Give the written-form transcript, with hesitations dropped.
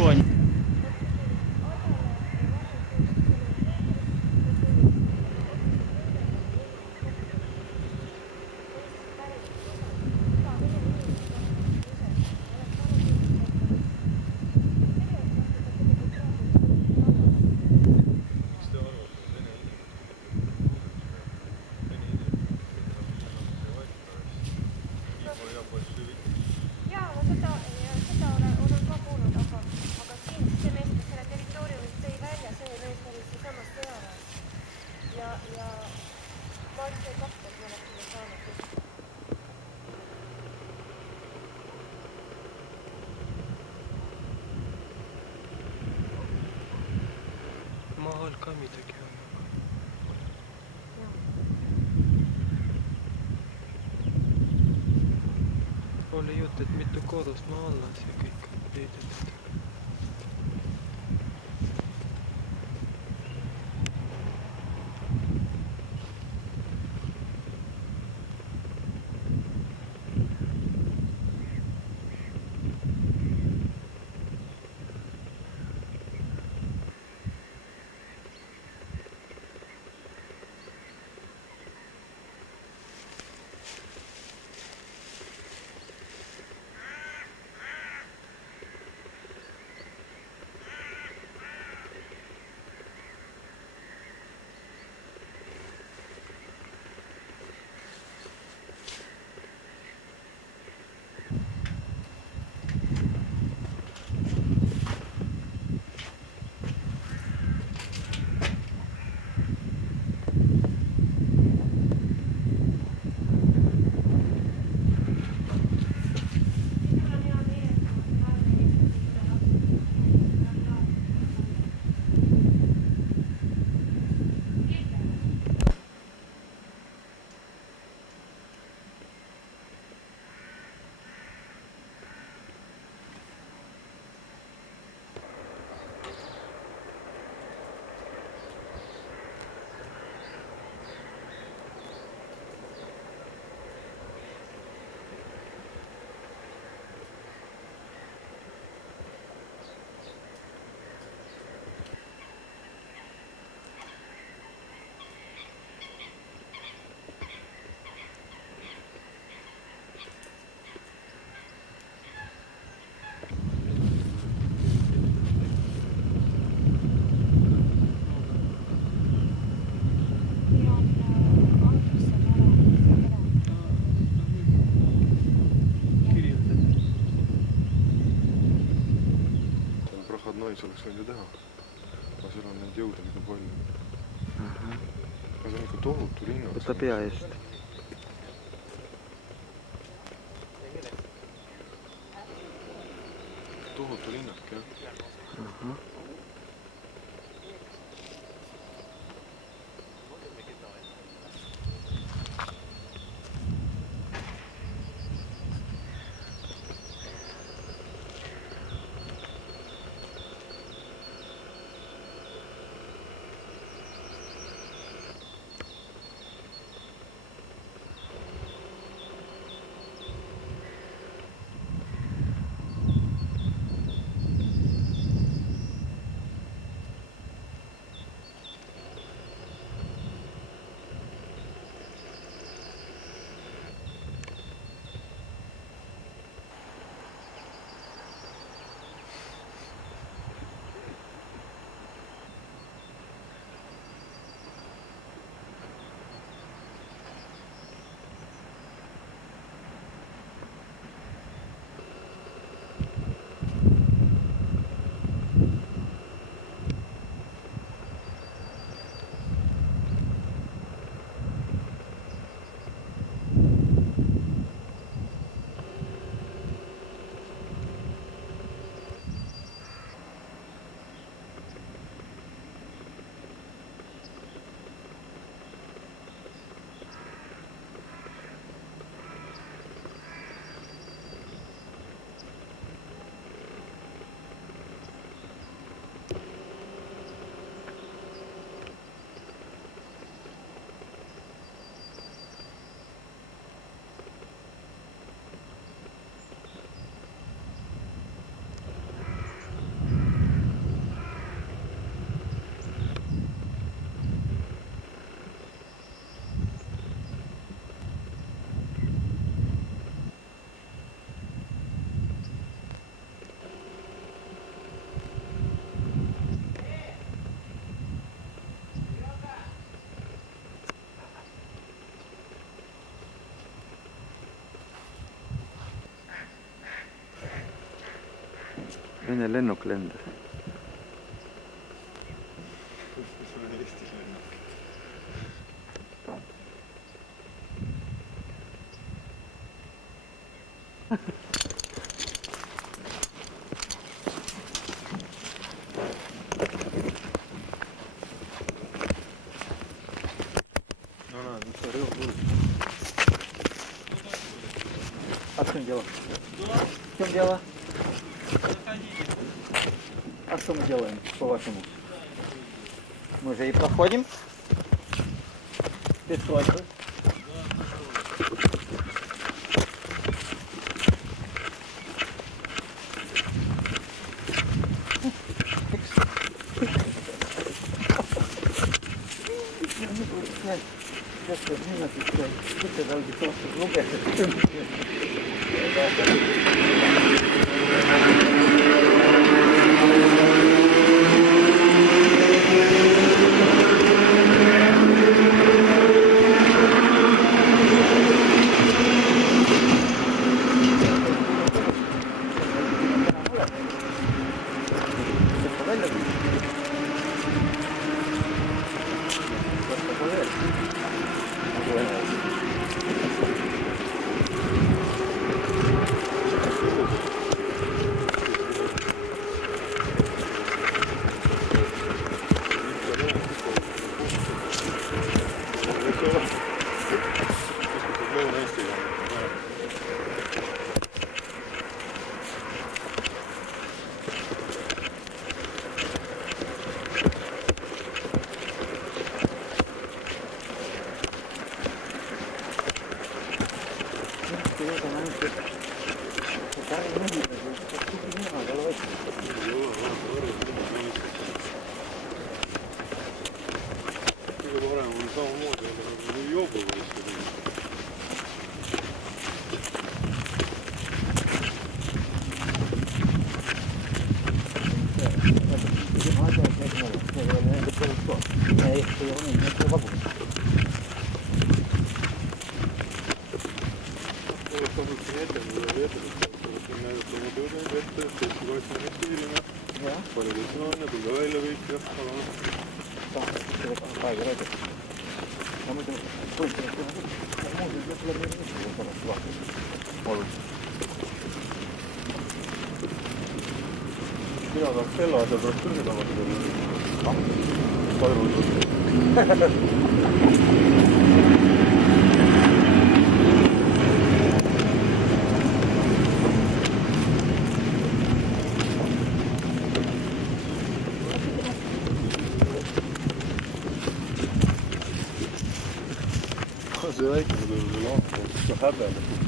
Sogno. Maal ka midagi on. Oli jutt, et mitu kodust maa alla see kõik liidetud. See oleks võinud ju teha, aga seal on neid jõude liiga palju. Aga see on ikka tohutu linnad. Võta pea eest. Tohutu linnadki, jah. Vene lennuk lendas. see on Eestis lennuk. No näed, mis see rõõm tuli. А в чем дело? В чем дело? А что мы делаем, по-вашему? Мы же и проходим. Перестройку. Kõige parem on samamoodi olla nagu joobuva istuda. Palju teist on ja tulla välja kõik ja mina tahaks selle asja pärast küll tagasi tulla. See väike, kui sul on häbe.